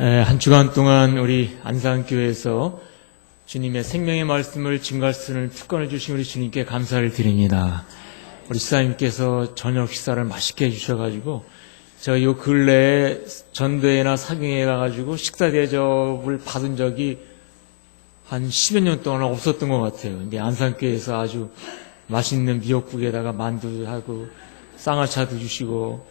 한 주간 동안 우리 안산교회에서 주님의 생명의 말씀을 증거할 수 있는 특권을 주신 우리 주님께 감사를 드립니다. 우리 시사님께서 저녁 식사를 맛있게 해주셔가지고 제가 요 근래에 전도회나 사경회에 가가지고 식사 대접을 받은 적이 한 10여 년 동안 없었던 것 같아요. 근데 안산교회에서 아주 맛있는 미역국에다가 만두하고 쌍화차도 주시고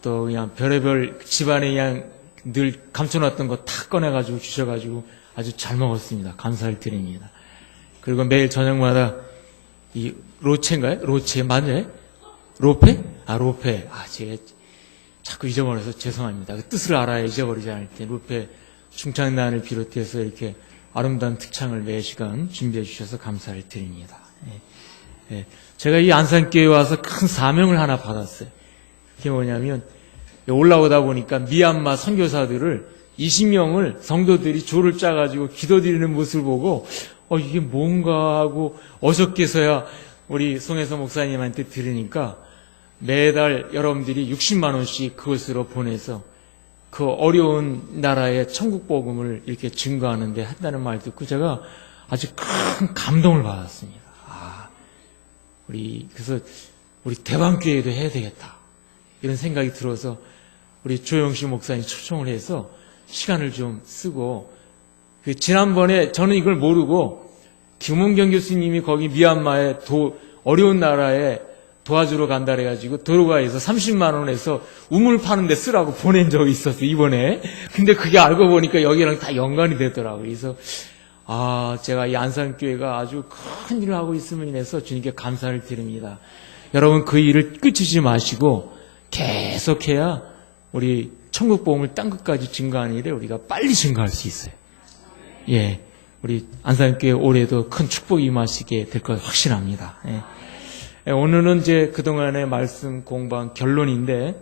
또 그냥 별의별 집안에 그냥 늘 감춰놨던 거 다 꺼내가지고 주셔가지고 아주 잘 먹었습니다. 감사를 드립니다. 그리고 매일 저녁마다 이 로체인가요? 로체 맞나요? 로페? 로페. 제가 자꾸 잊어버려서 죄송합니다. 그 뜻을 알아야 잊어버리지 않을 때 로페 충창단을 비롯해서 이렇게 아름다운 특창을 매 시간 준비해 주셔서 감사를 드립니다. 제가 이 안산교회에 와서 큰 사명을 하나 받았어요. 그게 뭐냐면 올라오다 보니까 미얀마 선교사들을 20명을 성도들이 조를 짜가지고 기도드리는 모습을 보고 이게 뭔가 하고 어저께서야 우리 송혜서 목사님한테 들으니까 매달 여러분들이 60만 원씩 그것으로 보내서 그 어려운 나라의 천국 복음을 이렇게 증거하는데 한다는 말 듣고 제가 아주 큰 감동을 받았습니다. 그래서 우리 대방교회도 해야 되겠다 이런 생각이 들어서 우리 조영식 목사님 초청을 해서 시간을 좀 쓰고 지난번에 저는 이걸 모르고 김은경 교수님이 거기 미얀마의 어려운 나라에 도와주러 간다 그래가지고 도로가에서 30만 원에서 우물 파는데 쓰라고 보낸 적이 있었어요, 이번에. 근데 그게 알고 보니까 여기랑 다 연관이 되더라고요. 그래서 제가 이 안산교회가 아주 큰 일을 하고 있음을 인해서 주님께 감사를 드립니다. 여러분 그 일을 끝이지 마시고 계속해야 우리 천국 복음을 땅 끝까지 증거하는 일에 우리가 빨리 증거할 수 있어요. 우리 안산교회 올해도 큰 축복이 임하시게 될 것 확신합니다. 오늘은 이제 그동안의 말씀 공부한 결론인데,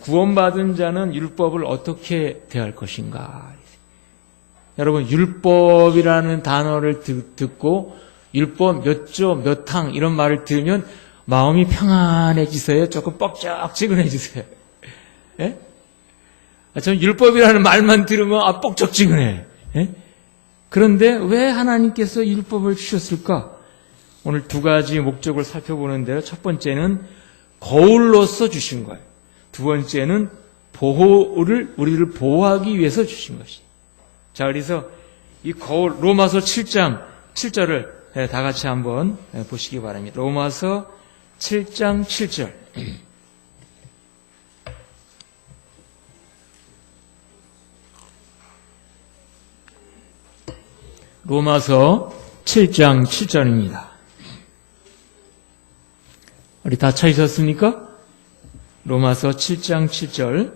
구원받은 자는 율법을 어떻게 대할 것인가. 여러분, 율법이라는 단어를 듣고 율법 몇 조, 몇 항 이런 말을 들으면 마음이 평안해지세요? 조금 뻑적지근해지세요? 전 율법이라는 말만 들으면 뻑적지근해. 그런데 왜 하나님께서 율법을 주셨을까? 오늘 두 가지 목적을 살펴보는데요. 첫 번째는 거울로서 주신 거예요. 두 번째는 우리를 보호하기 위해서 주신 것이. 자, 그래서 이 거울, 로마서 7장 7절을 다 같이 한번 보시기 바랍니다. 로마서 7장 7절. 로마서 7장 7절입니다. 우리 다 찾으셨습니까? 로마서 7장 7절.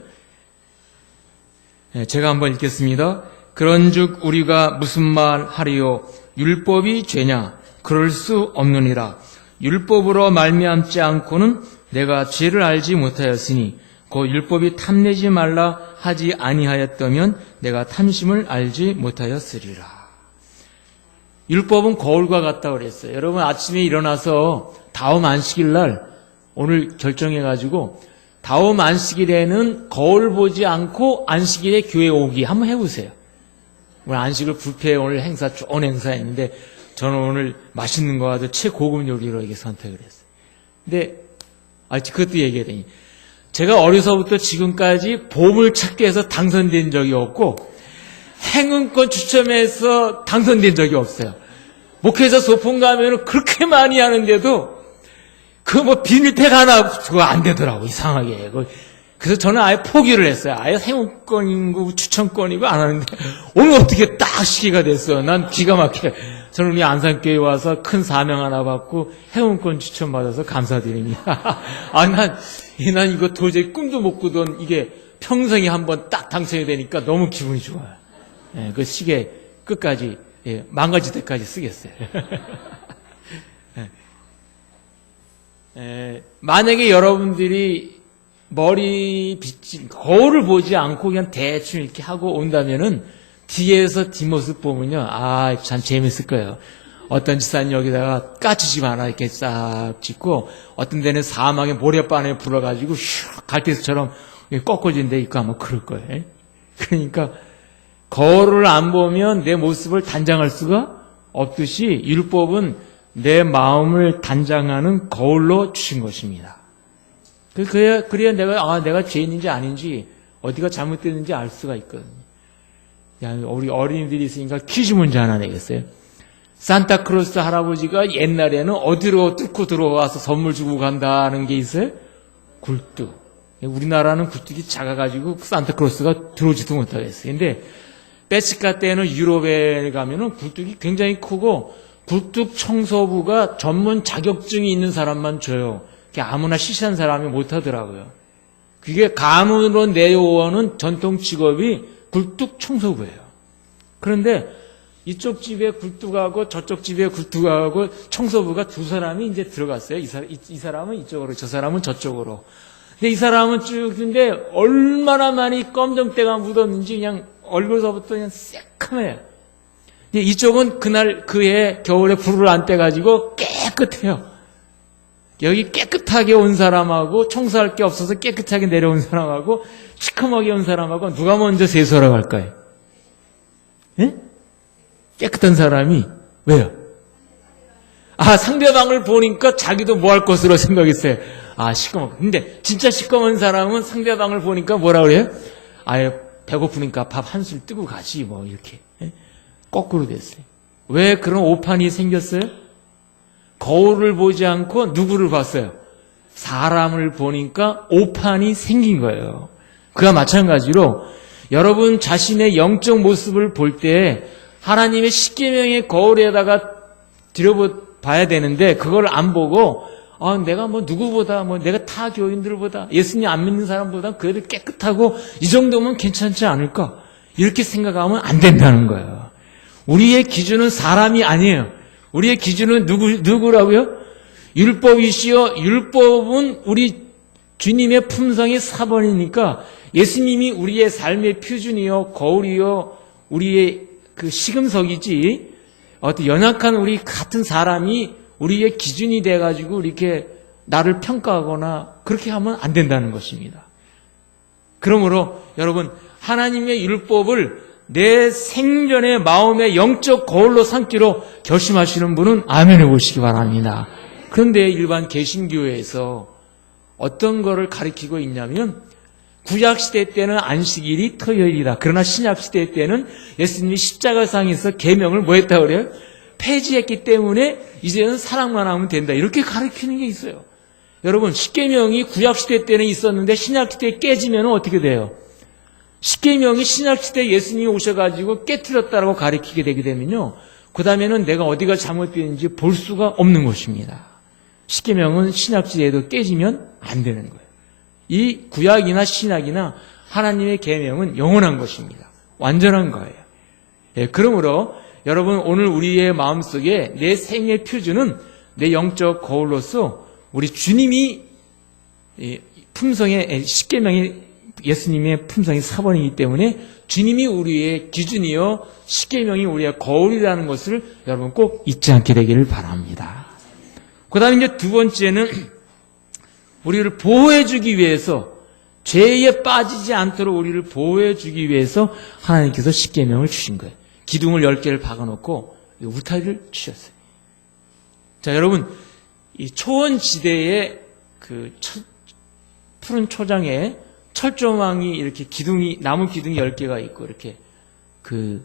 제가 한번 읽겠습니다. 그런즉 우리가 무슨 말 하리요? 율법이 죄냐? 그럴 수 없느니라. 율법으로 말미암지 않고는 내가 죄를 알지 못하였으니 그 율법이 탐내지 말라 하지 아니하였다면 내가 탐심을 알지 못하였으리라. 율법은 거울과 같다고 그랬어요. 여러분 아침에 일어나서 다음 안식일 날 오늘 결정해가지고 다음 안식일에는 거울 보지 않고 안식일에 교회 오기 한번 해보세요. 오늘 안식일 뷔페 오늘 행사 좋은 행사였는데 저는 오늘 맛있는 거 가지고 최고급 요리로 이렇게 선택을 했어요. 근데 그것도 얘기하더니 제가 어려서부터 지금까지 보물 찾기 위해서 당선된 적이 없고 행운권 추첨해서 당선된 적이 없어요. 목회자 소풍 가면 그렇게 많이 하는데도 비닐팩 하나 그거 안 되더라고, 이상하게. 그래서 저는 아예 포기를 했어요. 아예 행운권이고 추천권이고 안 하는데 오늘 어떻게 딱 시기가 됐어. 난 기가 막혀. 저는 우리 안산교회 와서 큰 사명 하나 받고 행운권 추천받아서 감사드립니다. 난 이거 도저히 꿈도 못 꾸던 이게 평생에 한번 딱 당첨이 되니까 너무 기분이 좋아요. 그 시계 끝까지 망가질 때까지 쓰겠어요. 만약에 여러분들이 거울을 보지 않고 그냥 대충 이렇게 하고 온다면은 뒤에서 뒷모습 보면요, 참 재밌을 거예요. 어떤 집사님 여기다가 까치집 하나 이렇게 싹 짓고 어떤 데는 사막에 모래바람에 불어가지고 슉 갈대수처럼 꺾어진 데 있고 아마 그럴 거예요. 그러니까 거울을 안 보면 내 모습을 단장할 수가 없듯이 율법은 내 마음을 단장하는 거울로 주신 것입니다. 그래야 내가 죄인인지 아닌지 어디가 잘못됐는지 알 수가 있거든요. 야, 우리 어린이들이 있으니까 퀴즈 문제 하나 내겠어요. 산타크로스 할아버지가 옛날에는 어디로 뚫고 들어와서 선물 주고 간다는 게 있어요? 굴뚝. 우리나라는 굴뚝이 작아가지고 산타크로스가 들어오지도 못하겠어요. 근데 빼치카 때는 유럽에 가면은 굴뚝이 굉장히 크고 굴뚝 청소부가 전문 자격증이 있는 사람만 줘요. 아무나 시시한 사람이 못하더라고요. 그게 가문으로 내려오는 전통 직업이 굴뚝 청소부예요. 그런데 이쪽 집에 굴뚝하고 저쪽 집에 굴뚝하고 청소부가 두 사람이 이제 들어갔어요. 이 사람은 이쪽으로, 저 사람은 저쪽으로. 근데 이 사람은 쭉, 근데 얼마나 많이 검정때가 묻었는지 그냥 얼굴서부터 그냥 새카매요. 근데 이쪽은 그해 겨울에 불을 안 떼가지고 깨끗해요. 여기 깨끗하게 온 사람하고 청소할 게 없어서 깨끗하게 내려온 사람하고 시커멓게 온 사람하고 누가 먼저 세수하러 갈까요? 예? 깨끗한 사람이. 왜요? 상대방을 보니까 자기도 뭐 할 것으로 생각했어요. 시꺼멓고. 근데 진짜 시꺼먼 사람은 상대방을 보니까 뭐라 그래요? 배고프니까 밥 한술 뜨고 가지 뭐 이렇게. 예? 거꾸로 됐어요. 왜 그런 오판이 생겼어요? 거울을 보지 않고 누구를 봤어요? 사람을 보니까 오판이 생긴 거예요. 그와 마찬가지로 여러분 자신의 영적 모습을 볼 때 하나님의 십계명의 거울에다가 들여봐야 되는데 그걸 안 보고 내가 뭐 누구보다 내가 타 교인들보다 예수님 안 믿는 사람보다 그래도 깨끗하고 이 정도면 괜찮지 않을까 이렇게 생각하면 안 된다는 거예요. 우리의 기준은 사람이 아니에요. 우리의 기준은 누구라고요? 율법이시여. 율법은 우리 주님의 품성의 사본이니까 예수님이 우리의 삶의 표준이요 거울이요 우리의 그 시금석이지 어떤 연약한 우리 같은 사람이 우리의 기준이 돼가지고 이렇게 나를 평가하거나 그렇게 하면 안 된다는 것입니다. 그러므로 여러분 하나님의 율법을 내 생전의 마음의 영적 거울로 삼기로 결심하시는 분은 아멘 해보시기 바랍니다. 그런데 일반 개신교회에서 어떤 거를 가리키고 있냐면 구약시대 때는 안식일이 토요일이다. 그러나 신약시대 때는 예수님이 십자가상에서 계명을 뭐 했다고 그래요? 폐지했기 때문에 이제는 사랑만 하면 된다. 이렇게 가리키는 게 있어요. 여러분 십계명이 구약시대 때는 있었는데 신약시대에 깨지면 어떻게 돼요? 십계명이 신약시대에 예수님이 오셔가지고 깨트렸다라고 가리키게 되게 되면요. 그 다음에는 내가 어디가 잘못되는지 볼 수가 없는 것입니다. 십계명은 신약시대에도 깨지면 안 되는 거예요. 이 구약이나 신약이나 하나님의 계명은 영원한 것입니다. 완전한 거예요. 그러므로 여러분 오늘 우리의 마음속에 내 생의 표준은 내 영적 거울로서 우리 주님이 품성의 십계명이 예수님의 품성이 사본이기 때문에 주님이 우리의 기준이요 십계명이 우리의 거울이라는 것을 여러분 꼭 잊지 않게 되기를 바랍니다. 그 다음에 이제 두 번째는 우리를 보호해주기 위해서 죄에 빠지지 않도록 우리를 보호해주기 위해서 하나님께서 십계명을 주신 거예요. 기둥을 10개를 박아놓고 울타리를 주셨어요. 자 여러분 이 초원지대의 그 푸른 초장에 철조망이 이렇게 나무 기둥이 10개가 있고 이렇게 그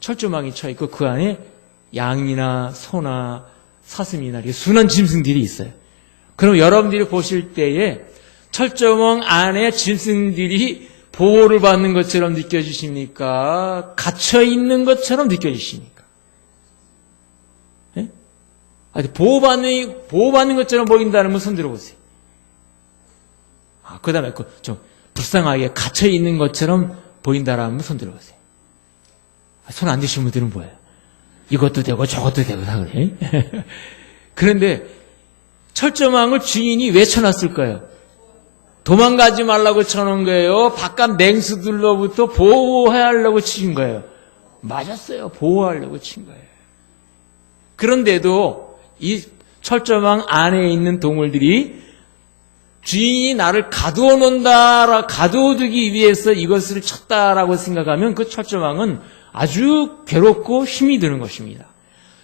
철조망이 쳐 있고 그 안에 양이나 소나 사슴이나 이렇게 순한 짐승들이 있어요. 그럼 여러분들이 보실 때에 철조망 안에 짐승들이 보호를 받는 것처럼 느껴지십니까? 갇혀 있는 것처럼 느껴지십니까? 예? 보호받는 것처럼 보인다는 분 손 들어보세요. 그 다음에 좀 불쌍하게 갇혀 있는 것처럼 보인다라는 분 손 들어보세요. 손 안 드시는 분들은 뭐예요? 이것도 되고 저것도 되고 다 그래. 그런데 철조망을 주인이 왜 쳐놨을까요? 도망가지 말라고 쳐놓은 거예요? 바깥 맹수들로부터 보호하려고 치신 거예요? 맞았어요. 보호하려고 친 거예요. 그런데도 이 철조망 안에 있는 동물들이 주인이 나를 가두어두기 위해서 이것을 쳤다라고 생각하면 그 철조망은 아주 괴롭고 힘이 드는 것입니다.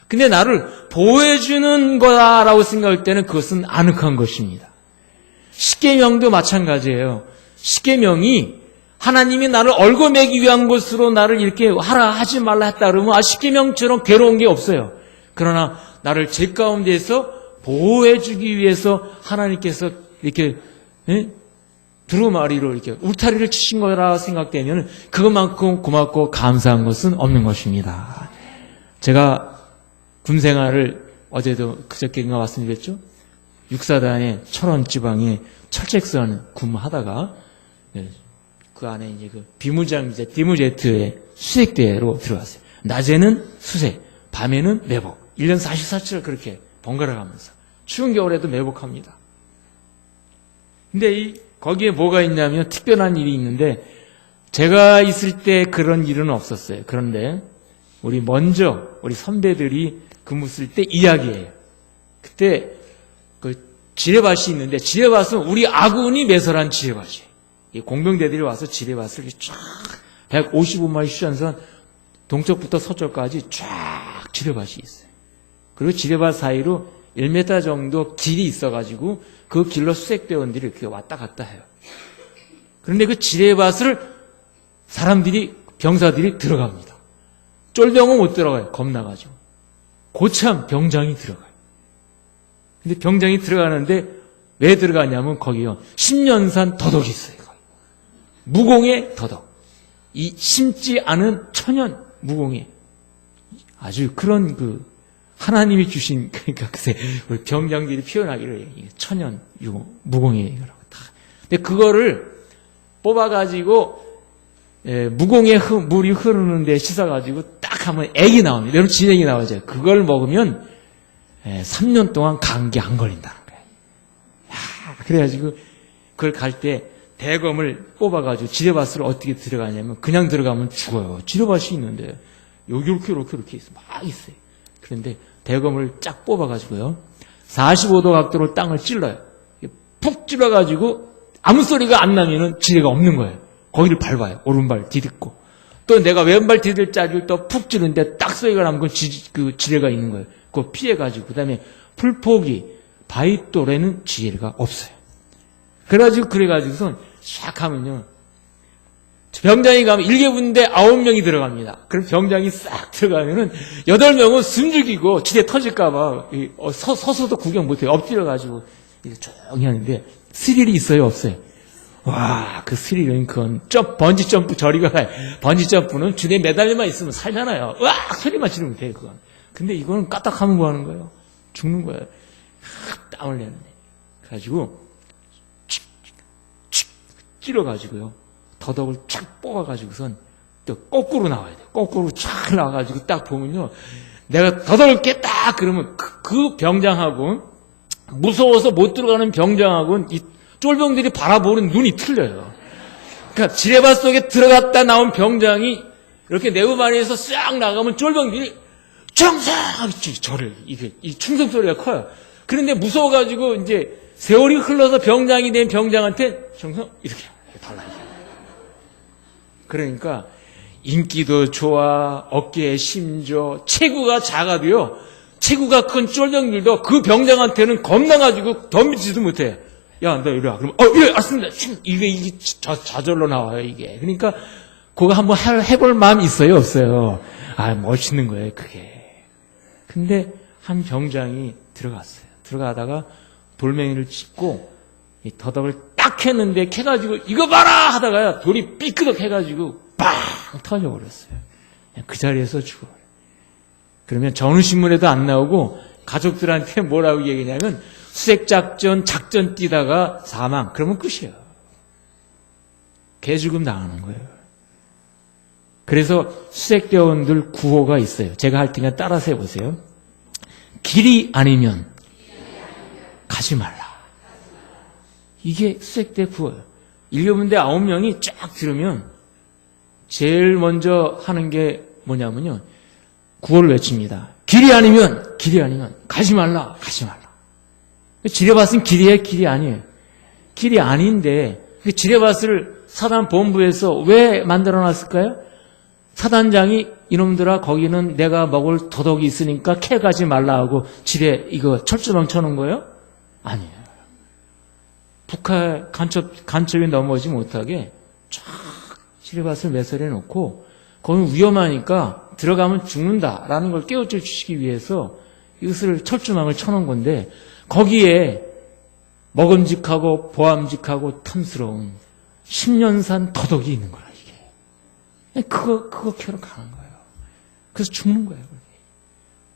근데 나를 보호해주는 거다라고 생각할 때는 그것은 아늑한 것입니다. 십계명도 마찬가지예요. 십계명이 하나님이 나를 얽어매기 위한 것으로 나를 이렇게 하라 하지 말라 했다 그러면 십계명처럼 괴로운 게 없어요. 그러나 나를 죄 가운데에서 보호해주기 위해서 하나님께서 이렇게 두루마리로 이렇게 울타리를 치신 거라 생각되면 그것만큼 고맙고 감사한 것은 없는 것입니다. 제가 군생활을 어제도 그저께인가 말씀드렸죠. 육사단의 철원 지방에 철책선 근무하다가 그 안에 이제 그 비무장지대 디무제트의 수색대로 들어갔어요. 낮에는 수색, 밤에는 매복. 1년 44칠을 그렇게 번갈아 가면서 추운 겨울에도 매복합니다. 근데 거기에 뭐가 있냐면 특별한 일이 있는데 제가 있을 때 그런 일은 없었어요. 그런데 우리 선배들이 근무 쓸 때 이야기예요. 그때 그 지뢰밭이 있는데 지뢰밭은 우리 아군이 매설한 지뢰밭이에요. 이 공병대들이 와서 지뢰밭을 쫙 155마리 휴전선 동쪽부터 서쪽까지 쫙 지뢰밭이 있어요. 그리고 지뢰밭 사이로 1m 정도 길이 있어가지고 그 길로 수색대원들이 이렇게 왔다 갔다 해요. 그런데 그 지뢰밭을 병사들이 들어갑니다. 쫄병은 못 들어가요. 겁나가지고. 고참 병장이 들어가요. 근데 병장이 들어가는데 왜 들어가냐면 거기요. 10년산 더덕이 있어요. 거기. 무공의 더덕. 이 심지 않은 천연 무공의 아주 그런 하나님이 주신 그러니까 글쎄 우리 병장들이 표현하기를 천연 무공의 근데 그거를 뽑아가지고 무공의 물이 흐르는데 씻어가지고 딱 하면 액이 나옵니다. 여러분 진액이 나오죠. 그걸 먹으면 3년 동안 감기 안 걸린다는 거예요. 그래가지고 그걸 갈 때 대검을 뽑아가지고 지뢰밭을 어떻게 들어가냐면 그냥 들어가면 죽어요. 지뢰밭이 있는데 여기 이렇게 있어 막 있어요. 그런데 대검을 쫙 뽑아가지고요 45도 각도로 땅을 찔러요. 푹 찔러가지고 아무 소리가 안 나면은 지뢰가 없는 거예요. 거기를 밟아요. 오른발 디딛고. 또 내가 왼발 디딜 자리를 또 푹 찌르는데 딱 소리가 나면 그 지뢰가 있는 거예요. 그거 피해가지고. 그 다음에 풀포기, 바위돌에는 지뢰가 없어요. 그래가지고선 샥 하면요. 병장이 가면 1개분대 9명이 들어갑니다. 그럼 병장이 싹 들어가면은 8명은 숨 죽이고 지뢰 터질까봐 서서도 구경 못해요. 엎드려가지고 조용히 하는데 스릴이 있어요? 없어요? 와, 그 스릴은 그건 번지 점프 저리 가요. 번지 점프는 주에 매달려만 있으면 살잖아요. 으악! 소리만 지르면 돼요, 그건. 근데 이거는 까딱하면 뭐 하는 거예요? 죽는 거예요. 땀을 내는데. 그래가지고, 찔러가지고요. 더덕을 쫙 뽑아가지고선 또 거꾸로 나와야 돼요. 거꾸로 쫙 나와가지고 딱 보면요. 내가 더덕을 깼다! 그러면 그 병장하고, 무서워서 못 들어가는 병장하고는 쫄병들이 바라보는 눈이 틀려요. 그러니까 지뢰밭 속에 들어갔다 나온 병장이 이렇게 내부반에서 싹 나가면 쫄병들이 충성! 저를 이 충성 소리가 커요. 그런데 무서워가지고 이제 세월이 흘러서 병장이 된 병장한테 충성 이렇게 달라요. 그러니까 인기도 좋아, 어깨에 힘줘, 체구가 작아도요. 체구가 큰 쫄병들도 그 병장한테는 겁나가지고 덤비지도 못해요. 야, 너 이리 와. 그러면, 예, 알았습니다. 이게 저절로 나와요, 이게. 그러니까, 그거 한번 해볼 마음이 있어요, 없어요? 멋있는 거예요, 그게. 근데, 한 병장이 들어갔어요. 들어가다가 돌멩이를 짚고, 이 더덕을 딱 했는데, 캐가지고, 이거 봐라! 하다가 돌이 삐끄덕 해가지고, 빵! 터져버렸어요. 그 자리에서 죽어요. 그러면 전후신문에도 안 나오고, 가족들한테 뭐라고 얘기냐면, 수색작전, 작전 뛰다가 사망. 그러면 끝이에요. 개죽음 당하는 거예요. 그래서 수색대원들 구호가 있어요. 제가 할 테니까 따라서 해보세요. 길이 아니면 가지 말라. 이게 수색대 구호예요. 1교분대 9명이 쫙 들으면 제일 먼저 하는 게 뭐냐면요. 구호를 외칩니다. 길이 아니면 가지 말라. 가지 말라. 지뢰밭은 길이에요, 길이 아니에요. 길이 아닌데 그 지뢰밭을 사단 본부에서 왜 만들어 놨을까요? 사단장이 이놈들아 거기는 내가 먹을 도덕이 있으니까 캐 가지 말라 하고 지뢰 이거 철조망 쳐놓은 거예요? 아니에요. 북한 간첩이 넘어오지 못하게 쫙 지뢰밭을 매설해 놓고 거기 위험하니까 들어가면 죽는다라는 걸 깨우쳐 주시기 위해서 이것을 철조망을 쳐놓은 건데 거기에 먹음직하고 보암직하고 탐스러운 10년산 도덕이 있는 거라 이게. 그거 캐러 가는 거예요. 그래서 죽는 거예요.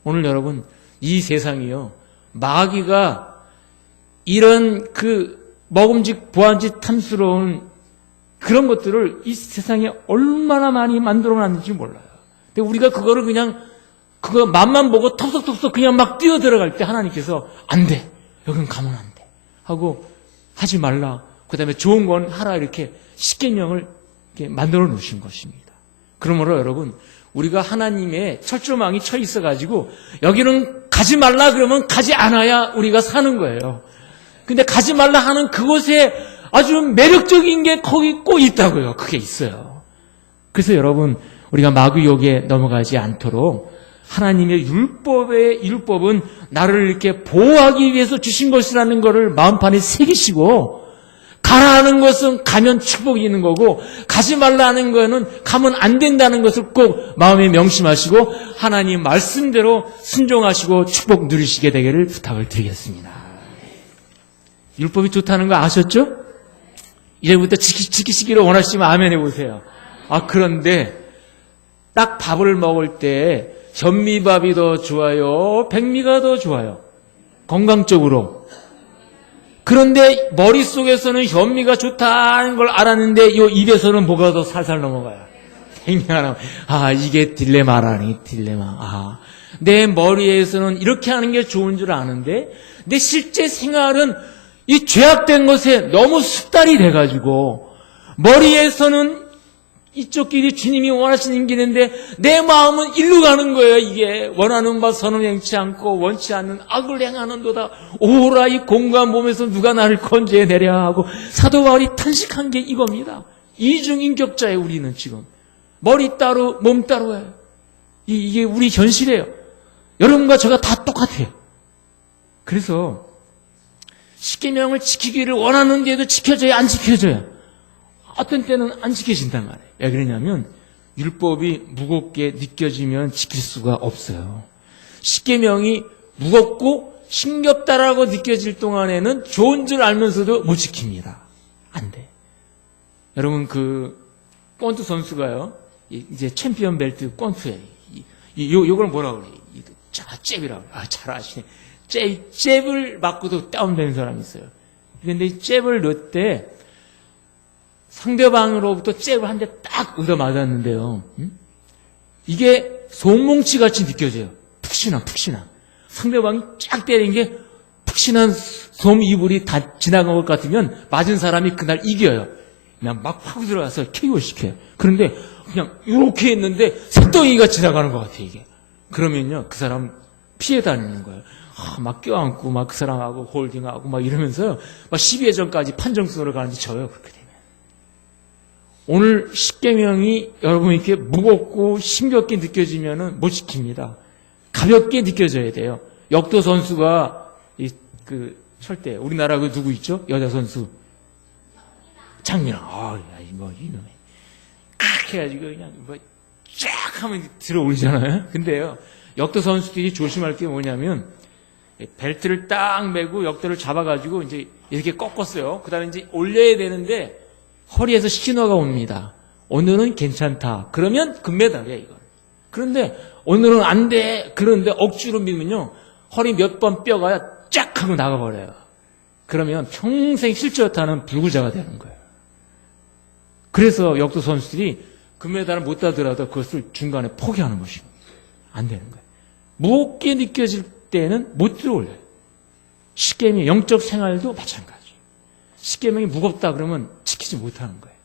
오늘 여러분 이 세상이요 마귀가 이런 먹음직 보암직 탐스러운 그런 것들을 이 세상에 얼마나 많이 만들어 놨는지 몰라요. 근데 우리가 그거를 그냥 그거 맛만 보고 턱석턱석 그냥 막 뛰어 들어갈 때 하나님께서 안 돼. 여긴 가면 안 돼. 하고 하지 말라. 그 다음에 좋은 건 하라 이렇게 십계명을 이렇게 만들어 놓으신 것입니다. 그러므로 여러분 우리가 하나님의 철조망이 쳐 있어가지고 여기는 가지 말라 그러면 가지 않아야 우리가 사는 거예요. 근데 가지 말라 하는 그곳에 아주 매력적인 게 거기 꼭 있다고요. 그게 있어요. 그래서 여러분 우리가 마귀욕에 넘어가지 않도록 하나님의 율법은 나를 이렇게 보호하기 위해서 주신 것이라는 것을 마음판에 새기시고 가라는 것은 가면 축복이 있는 거고 가지 말라는 거는 가면 안 된다는 것을 꼭 마음에 명심하시고 하나님 말씀대로 순종하시고 축복 누리시게 되기를 부탁을 드리겠습니다. 율법이 좋다는 거 아셨죠? 이제부터 지키시기를 원하시면 아멘 해보세요. 그런데 딱 밥을 먹을 때 현미밥이 더 좋아요? 백미가 더 좋아요? 건강적으로. 그런데 머릿속에서는 현미가 좋다는 걸 알았는데 요 입에서는 뭐가 더 살살 넘어가요? 백미가 나와요. 이게 딜레마라니 딜레마. 내 머리에서는 이렇게 하는 게 좋은 줄 아는데 내 실제 생활은 이 죄악된 것에 너무 숙달이 돼가지고 머리에서는 이쪽 길이 주님이 원하시는 길인데 내 마음은 일로 가는 거예요. 이게 원하는 바 선을 행치 않고 원치 않는 악을 행하는도다. 오라 이 공고한 몸에서 누가 나를 건져내랴 하고 사도 바울이 탄식한 게 이겁니다. 이중인격자예요. 우리는 지금 머리 따로 몸 따로예요. 이게 우리 현실이에요. 여러분과 제가 다 똑같아요. 그래서 십계명을 지키기를 원하는데도 지켜져요? 안 지켜져요? 어떤 때는 안 지켜진단 말이에요. 왜 그러냐면 율법이 무겁게 느껴지면 지킬 수가 없어요. 십계명이 무겁고 힘겹다라고 느껴질 동안에는 좋은 줄 알면서도 못 지킵니다. 안 돼. 여러분 권투 선수가요. 이제 챔피언 벨트 권투에 요걸 뭐라고 그래요? 잽이라고 그래요. 잘 아시네. 잽을 맞고도 다운되는 사람이 있어요. 그런데 잽을 넣을 때 상대방으로부터 잽을 한 대 딱 얻어 맞았는데요. 이게 솜뭉치 같이 느껴져요. 푹신한. 상대방이 쫙 때린 게 푹신한 솜 이불이 다 지나간 것 같으면 맞은 사람이 그날 이겨요. 그냥 막 파고 들어가서 KO 시켜요. 그런데 그냥 이렇게 했는데 새덩이가 지나가는 것 같아요, 이게. 그러면요, 그 사람 피해 다니는 거예요. 막 껴안고, 막 그 사람하고 홀딩하고, 막 이러면서요, 막 12회전까지 판정승으로 가는데 져요, 그렇게 되면. 오늘 십계명이 여러분에게 무겁고 힘겹게 느껴지면은 못 지킵니다. 가볍게 느껴져야 돼요. 역도 선수가, 철대, 우리나라 누구 있죠? 여자 선수. 장민아. 이놈에. 칵 해가지고 그냥, 쫙 하면 들어올리잖아요. 근데요, 역도 선수들이 조심할 게 뭐냐면, 벨트를 딱 매고 역도를 잡아가지고 이제 이렇게 꺾었어요. 그 다음에 이제 올려야 되는데 허리에서 신호가 옵니다. 오늘은 괜찮다. 그러면 금메달이야, 이건. 그런데 오늘은 안 돼. 그런데 억지로 밀면요. 허리 몇 번 뼈가 쫙 하고 나가버려요. 그러면 평생 실제타는 불구자가 되는 거예요. 그래서 역도 선수들이 금메달을 못 따더라도 그것을 중간에 포기하는 것입니다. 안 되는 거예요. 무겁게 느껴질 때는 못 들어올려요. 십계명 영적 생활도 마찬가지. 십계명이 무겁다 그러면 지키지 못하는 거예요.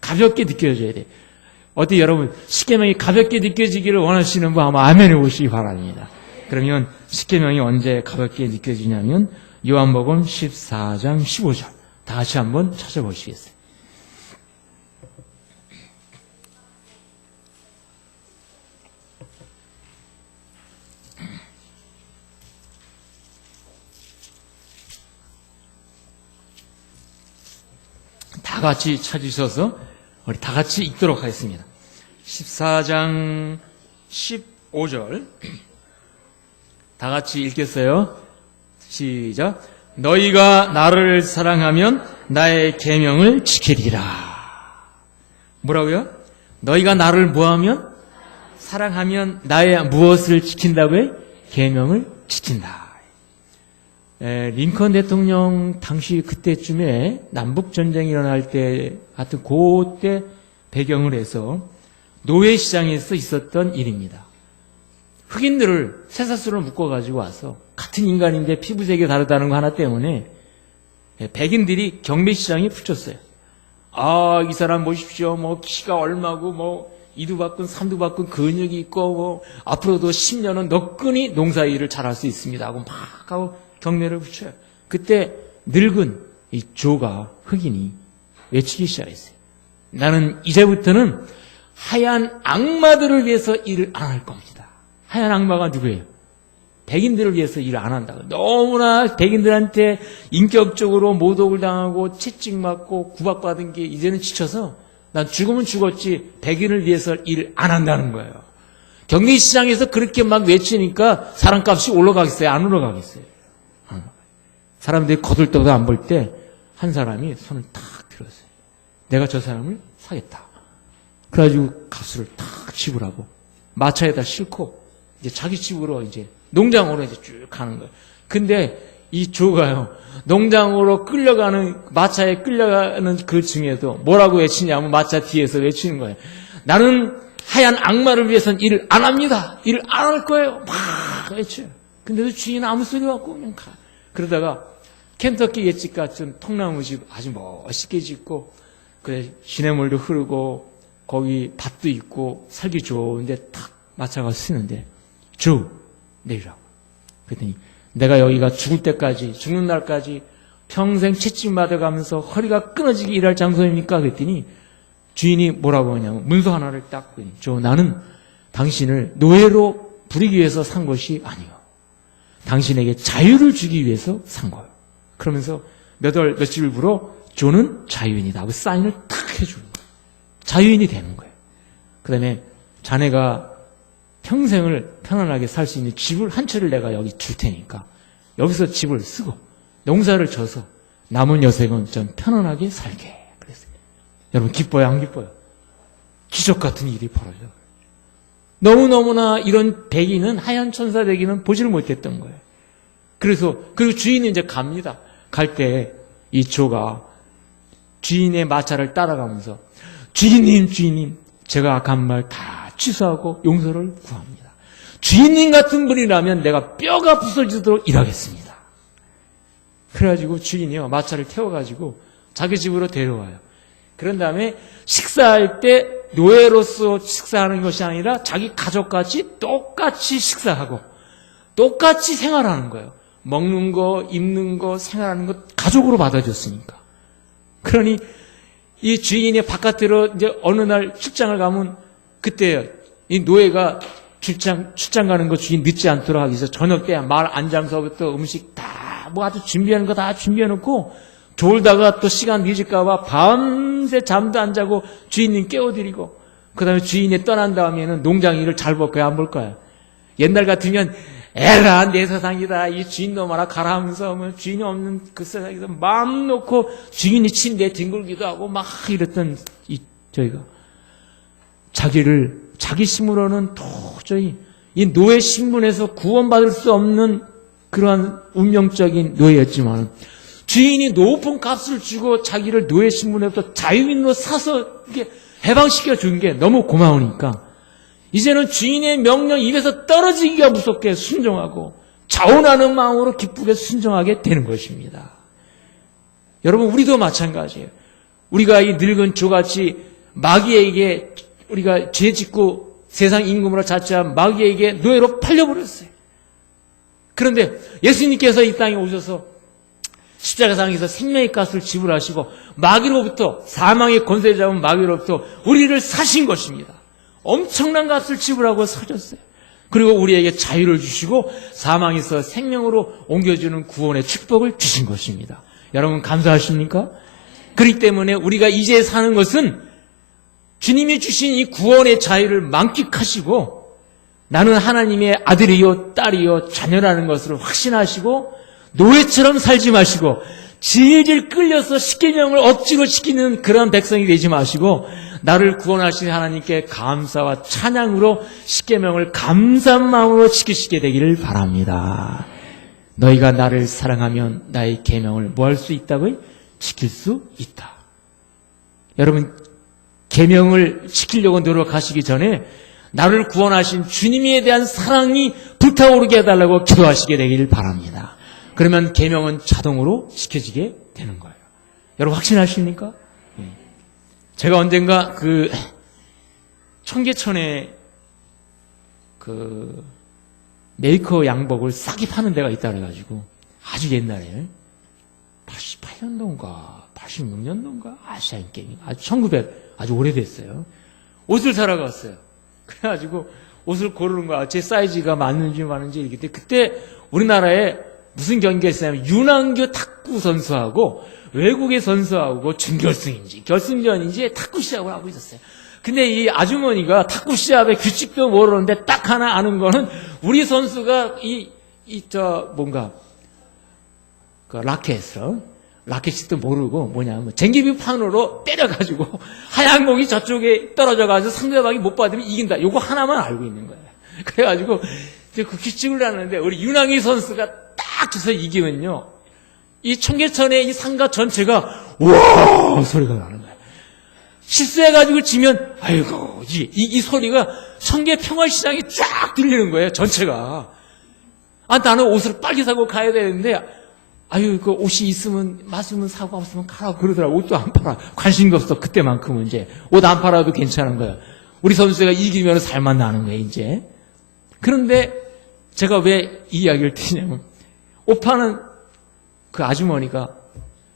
가볍게 느껴져야 돼. 어디 여러분 십계명이 가볍게 느껴지기를 원하시는 분 아마 아멘해 보시기 바랍니다. 그러면 십계명이 언제 가볍게 느껴지냐면 요한복음 14장 15절 다 같이 한번 찾아보시겠어요? 다 같이 찾으셔서 우리 다 같이 읽도록 하겠습니다. 14장 15절 다 같이 읽겠어요. 시작. 너희가 나를 사랑하면 나의 계명을 지키리라. 뭐라고요? 너희가 나를 뭐하면? 사랑하면 나의 무엇을 지킨다고요? 계명을 지킨다. 링컨 대통령 당시 그때쯤에 남북전쟁이 일어날 때 하여튼 그때 배경을 해서 노예시장에서 있었던 일입니다. 흑인들을 쇠사슬로 묶어가지고 와서 같은 인간인데 피부색이 다르다는 거 하나 때문에 백인들이 경매시장에 붙였어요. 아, 이 사람 보십시오. 뭐 키가 얼마고 뭐 이두박근 삼두박근 근육이 있고 뭐 앞으로도 10년은 너끈히 농사일을 잘할 수 있습니다 하고 막 하고 경매를 붙여요. 그때 늙은 이 조가 흑인이 외치기 시작했어요. 나는 이제부터는 하얀 악마들을 위해서 일을 안 할 겁니다. 하얀 악마가 누구예요? 백인들을 위해서 일을 안 한다고. 너무나 백인들한테 인격적으로 모독을 당하고 채찍맞고 구박받은 게 이제는 지쳐서 난 죽으면 죽었지 백인을 위해서 일을 안 한다는 거예요. 경매시장에서 그렇게 막 외치니까 사람값이 올라가겠어요? 안 올라가겠어요? 사람들이 거들떠도 안 볼 때 한 사람이 손을 탁 들었어요. 내가 저 사람을 사겠다. 그래가지고 값을 탁 지불하고 마차에다 싣고 이제 자기 집으로 이제 농장으로 이제 쭉 가는 거예요. 근데 이 조가요, 농장으로 끌려가는, 마차에 끌려가는 그 중에도 뭐라고 외치냐면 마차 뒤에서 외치는 거예요. 나는 하얀 악마를 위해서는 일을 안 합니다. 일을 안 할 거예요. 막 외쳐요. 근데도 주인은 아무 소리 없고 그냥 가. 그러다가 켄터키 옛집 같은 통나무 집 아주 멋있게 짓고, 그래, 시냇물도 흐르고, 거기 밭도 있고, 살기 좋은데 탁 마차가 쓰는데, 조, 내리라고. 그랬더니, 내가 여기가 죽을 때까지, 죽는 날까지 평생 채찍 맞아가면서 허리가 끊어지게 일할 장소입니까? 그랬더니, 주인이 뭐라고 하냐면, 문서 하나를 딱, 조, 나는 당신을 노예로 부리기 위해서 산 것이 아니요. 당신에게 자유를 주기 위해서 산 거예요. 그러면서 몇 월 며칠부로 조는 자유인이다 하고 사인을 탁 해주는 거예요. 자유인이 되는 거예요. 그 다음에 자네가 평생을 편안하게 살 수 있는 집을 한 채를 내가 여기 줄 테니까 여기서 집을 쓰고 농사를 져서 남은 여생은 좀 편안하게 살게. 그랬어요. 여러분 기뻐요? 안 기뻐요? 기적 같은 일이 벌어져요. 너무너무나 이런 백인은, 하얀 천사 백인은 보지를 못했던 거예요. 그리고 주인이 이제 갑니다. 갈 때 이 조가 주인의 마차를 따라가면서 주인님, 제가 악한 말 다 취소하고 용서를 구합니다. 주인님 같은 분이라면 내가 뼈가 부서지도록 일하겠습니다. 그래가지고 주인이요, 마차를 태워가지고 자기 집으로 데려와요. 그런 다음에 식사할 때 노예로서 식사하는 것이 아니라 자기 가족같이 똑같이 식사하고 똑같이 생활하는 거예요. 먹는 거, 입는 거, 생활하는 거 가족으로 받아줬으니까. 그러니 이 주인이 바깥으로 이제 어느 날 출장을 가면 그때 이 노예가 출장 가는 거 주인 늦지 않도록 하기 위해서 저녁 때 말 안장서부터 음식 다 뭐 아주 준비하는 거 다 준비해놓고 졸다가 또 시간 늦을까봐 밤새 잠도 안 자고 주인님 깨워드리고 그 다음에 주인이 떠난 다음에는 농장 일을 잘 볼 거야, 안 볼 거야? 옛날 같으면 에라 내 세상이다, 이 주인도 마라 가라 하면서 뭐 주인이 없는 그 세상에서 마음 놓고 주인이 침대에 뒹굴기도 하고 막 이랬던 저희가 자기 힘으로는 도저히 이 노예 신분에서 구원받을 수 없는 그러한 운명적인 노예였지만 주인이 높은 값을 주고 자기를 노예 신분에서 자유인으로 사서 이렇게 해방시켜 준 게 너무 고마우니까 이제는 주인의 명령 입에서 떨어지기가 무섭게 순종하고 자원하는 마음으로 기쁘게 순종하게 되는 것입니다. 여러분, 우리도 마찬가지예요. 우리가 이 늙은 조같이 마귀에게 우리가 죄 짓고 세상 임금으로 자처한 마귀에게 노예로 팔려버렸어요. 그런데 예수님께서 이 땅에 오셔서 십자가상에서 생명의 값을 지불하시고 마귀로부터, 사망의 권세 잡은 마귀로부터 우리를 사신 것입니다. 엄청난 값을 지불하고 사셨어요. 그리고 우리에게 자유를 주시고 사망에서 생명으로 옮겨주는 구원의 축복을 주신 것입니다. 여러분 감사하십니까? 그렇기 때문에 우리가 이제 사는 것은 주님이 주신 이 구원의 자유를 만끽하시고 나는 하나님의 아들이요 딸이요 자녀라는 것을 확신하시고 노예처럼 살지 마시고 질질 끌려서 십계명을 억지로 지키는 그런 백성이 되지 마시고 나를 구원하신 하나님께 감사와 찬양으로 십계명을 감사한 마음으로 지키시게 되기를 바랍니다. 너희가 나를 사랑하면 나의 계명을 뭐 할 수 있다고요? 지킬 수 있다. 여러분 계명을 지키려고 노력하시기 전에 나를 구원하신 주님에 대한 사랑이 불타오르게 해달라고 기도하시게 되기를 바랍니다. 그러면 계명은 자동으로 지켜지게 되는 거예요. 여러분 확신하십니까? 제가 언젠가 청계천에 메이커 양복을 싸게 파는 데가 있다 그래가지고 아주 옛날에 88년도인가 86년도인가 아시안 게임 아주 1900 아주 오래됐어요. 옷을 사러 갔어요. 그래가지고 옷을 고르는 거야. 제 사이즈가 맞는지 이렇게. 그때 우리나라에 무슨 경기가 있었냐면 윤항교 탁구 선수하고 외국의 선수하고 준결승인지 결승전인지 탁구 시합을 하고 있었어요. 근데 이 아주머니가 탁구 시합의 규칙도 모르는데 딱 하나 아는 거는 우리 선수가 라켓도 모르고 쟁기비판으로 때려가지고 하얀 공이 저쪽에 떨어져가지고 상대방이 못 받으면 이긴다. 요거 하나만 알고 있는 거예요. 그래가지고 그 규칙을 하는데 우리 윤항희 선수가 딱 쳐서 이기면요. 이 청계천의 이 상가 전체가 와 소리가 나는 거예요. 실수해가지고 지면 아이고 이 소리가 청계평화시장이 쫙 들리는 거예요. 전체가. 나는 옷을 빨리 사고 가야 되는데 그 옷이 맞으면 사고 없으면 가라고 그러더라고. 옷도 안 팔아. 관심이 없어. 그때만큼은 이제. 옷 안 팔아도 괜찮은 거야. 우리 선수가 이기면 살만 나는 거야, 이제. 그런데 제가 왜 이 이야기를 드리냐면, 옷 파는 그 아주머니가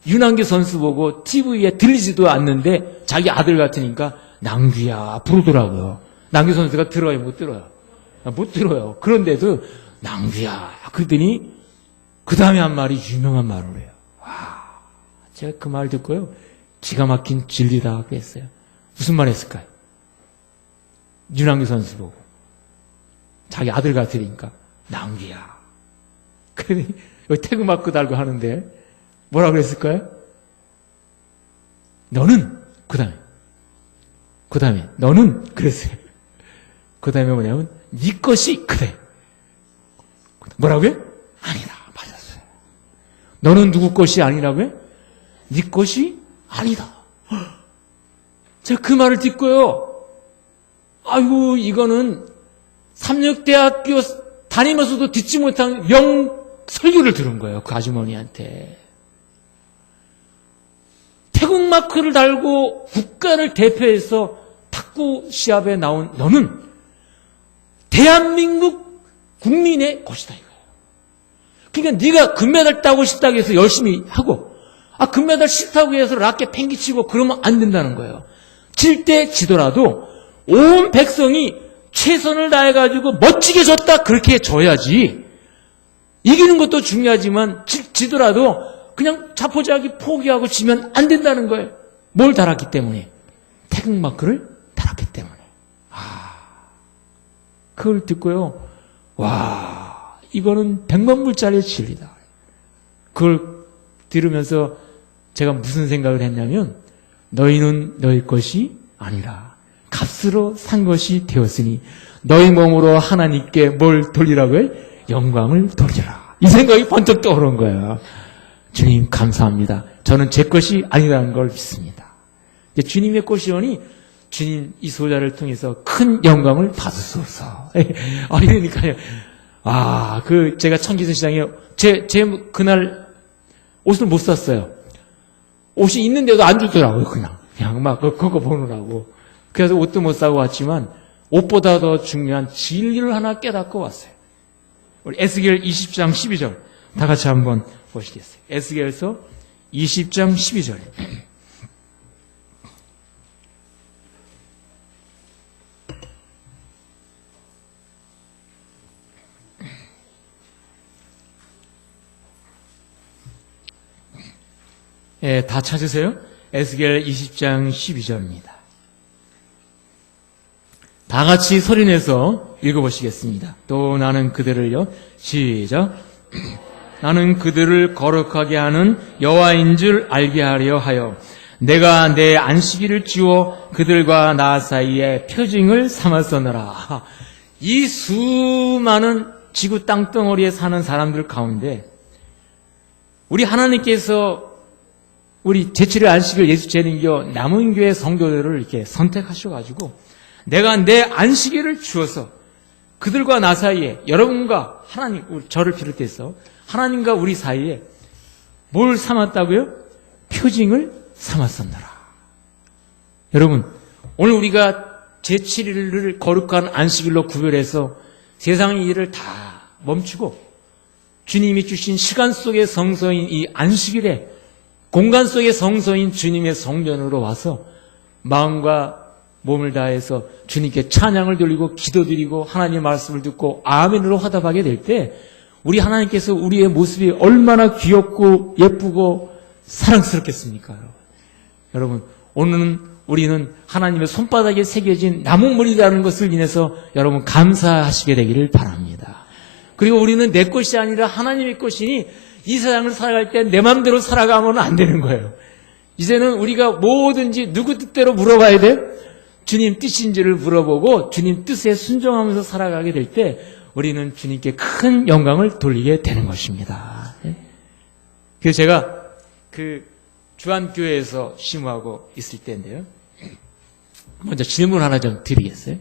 윤한기 선수 보고 TV에 들리지도 않는데 자기 아들 같으니까 낭귀야 부르더라고요. 낭귀 선수가 들어요? 못 들어요? 못 들어요. 그런데도 낭귀야. 그랬더니 그 다음에 한 말이 유명한 말을 해요. 와, 제가 그 말 듣고요. 기가 막힌 진리다 그랬어요. 무슨 말 했을까요? 윤항기 선수 보고 자기 아들 같으니까 낭귀야. 그러니 여기 태그마크 달고 하는데 뭐라 그랬을까요? 너는 그 다음에 너는 그랬어요. 그 다음에 뭐냐면 네 것이 그래. 뭐라고요? 아니다. 맞았어요. 너는 누구 것이 아니라고요? 네 것이 아니다. 제가 그 말을 듣고요. 아이고 이거는 삼육대학교 다니면서도 듣지 못한 설교를 들은 거예요. 그 아주머니한테. 태극마크를 달고 국가를 대표해서 탁구 시합에 나온 너는 대한민국 국민의 것이다 이거예요. 그러니까 네가 금메달 따고 싶다고 해서 열심히 하고 금메달 싫다고 해서 라켓 팽기치고 그러면 안 된다는 거예요. 질 때 지더라도 온 백성이 최선을 다해가지고 멋지게 졌다 그렇게 져야지. 이기는 것도 중요하지만 지더라도 그냥 자포자기 포기하고 지면 안 된다는 거예요. 뭘 달았기 때문에? 태극마크를 달았기 때문에. 그걸 듣고요. 와, 이거는 100만 불짜리 진리다. 그걸 들으면서 제가 무슨 생각을 했냐면 너희는 너희 것이 아니라 값으로 산 것이 되었으니 너희 몸으로 하나님께 뭘 돌리라고요? 영광을 돌리라. 이 생각이 번쩍 떠오른 거예요. 주님 감사합니다. 저는 제 것이 아니라는 걸 믿습니다. 주님의 것이오니 주님 이 소자를 통해서 큰 영광을 받으소서. 이러니까요. 제가 청기선 시장에 그날 옷을 못 샀어요. 옷이 있는데도 안 주더라고요. 그냥 막 그거 보느라고. 그래서 옷도 못 사고 왔지만 옷보다 더 중요한 진리를 하나 깨닫고 왔어요. 우리 에스겔 20장 12절 다 같이 한번 보시겠어요? 에스겔서 20장 12절. 예, 다 찾으세요? 에스겔 20장 12절입니다. 다 같이 소리내서 읽어보시겠습니다. 또 나는 그들을요, 시작. 나는 그들을 거룩하게 하는 여호와인 줄 알게 하려 하여 내가 내 안식일을 지워 그들과 나 사이에 표징을 삼았었노라. 이 수많은 지구 땅덩어리에 사는 사람들 가운데 우리 하나님께서 우리 제7일 안식일 예수 재림교 남은교회 성도들을 이렇게 선택하셔가지고 내가 내 안식일을 주어서 그들과 나 사이에 여러분과 하나님, 저를 비롯해서 하나님과 우리 사이에 뭘 삼았다고요? 표징을 삼았었노라. 여러분, 오늘 우리가 제7일을 거룩한 안식일로 구별해서 세상의 일을 다 멈추고 주님이 주신 시간 속의 성소인 이 안식일에 공간 속의 성소인 주님의 성전으로 와서 마음과 몸을 다해서 주님께 찬양을 돌리고 기도드리고 하나님의 말씀을 듣고 아멘으로 화답하게 될 때 우리 하나님께서 우리의 모습이 얼마나 귀엽고 예쁘고 사랑스럽겠습니까? 여러분, 오늘은 우리는 하나님의 손바닥에 새겨진 나무물이라는 것을 인해서 여러분 감사하시게 되기를 바랍니다. 그리고 우리는 내 것이 아니라 하나님의 것이니 이 세상을 살아갈 때 내 마음대로 살아가면 안 되는 거예요. 이제는 우리가 뭐든지 누구 뜻대로 물어봐야 돼? 주님 뜻인지를 물어보고 주님 뜻에 순종하면서 살아가게 될 때 우리는 주님께 큰 영광을 돌리게 되는 것입니다. 그래서 제가 그 주안교회에서 심호하고 있을 때인데요. 먼저 질문 하나 좀 드리겠어요?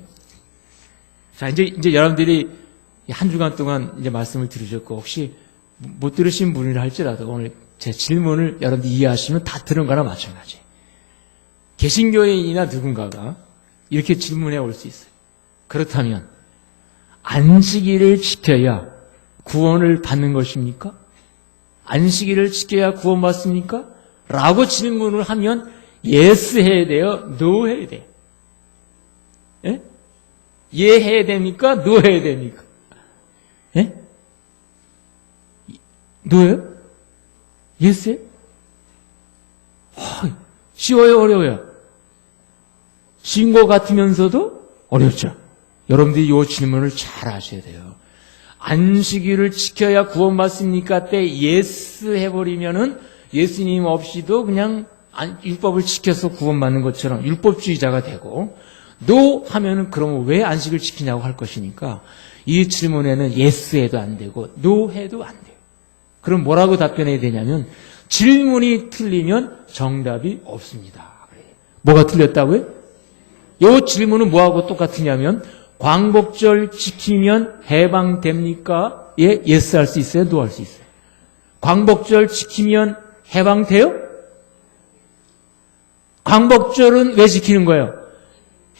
자, 이제 여러분들이 한 주간 동안 이제 말씀을 들으셨고 혹시 못 들으신 분이라 할지라도 오늘 제 질문을 여러분들이 이해하시면 다 들은 거나 마찬가지. 개신교인이나 누군가가 이렇게 질문해 올 수 있어요. 그렇다면 안식일을 지켜야 구원을 받는 것입니까? 안식일을 지켜야 구원받습니까? 라고 질문을 하면 yes 해야 돼요? no 해야 돼요? 예? 예 해야 됩니까? no 해야 됩니까? 예? no예요? yes예요? 쉬워요? 어려워요? 쉬운 것 같으면서도 어렵죠. 여러분들이 이 질문을 잘 하셔야 돼요. 안식일을 지켜야 구원받습니까? 때 예스 해버리면은 예수님 없이도 그냥 율법을 지켜서 구원받는 것처럼 율법주의자가 되고 노 하면은 그러면 왜 안식을 지키냐고 할 것이니까 이 질문에는 예스 해도 안 되고 노 해도 안 돼요. 그럼 뭐라고 답변해야 되냐면 질문이 틀리면 정답이 없습니다. 뭐가 틀렸다고요? 이 질문은 뭐하고 똑같으냐면 광복절 지키면 해방됩니까? 예, 예스 할 수 있어요? 노 할 수 있어요? 광복절 지키면 해방돼요? 광복절은 왜 지키는 거예요?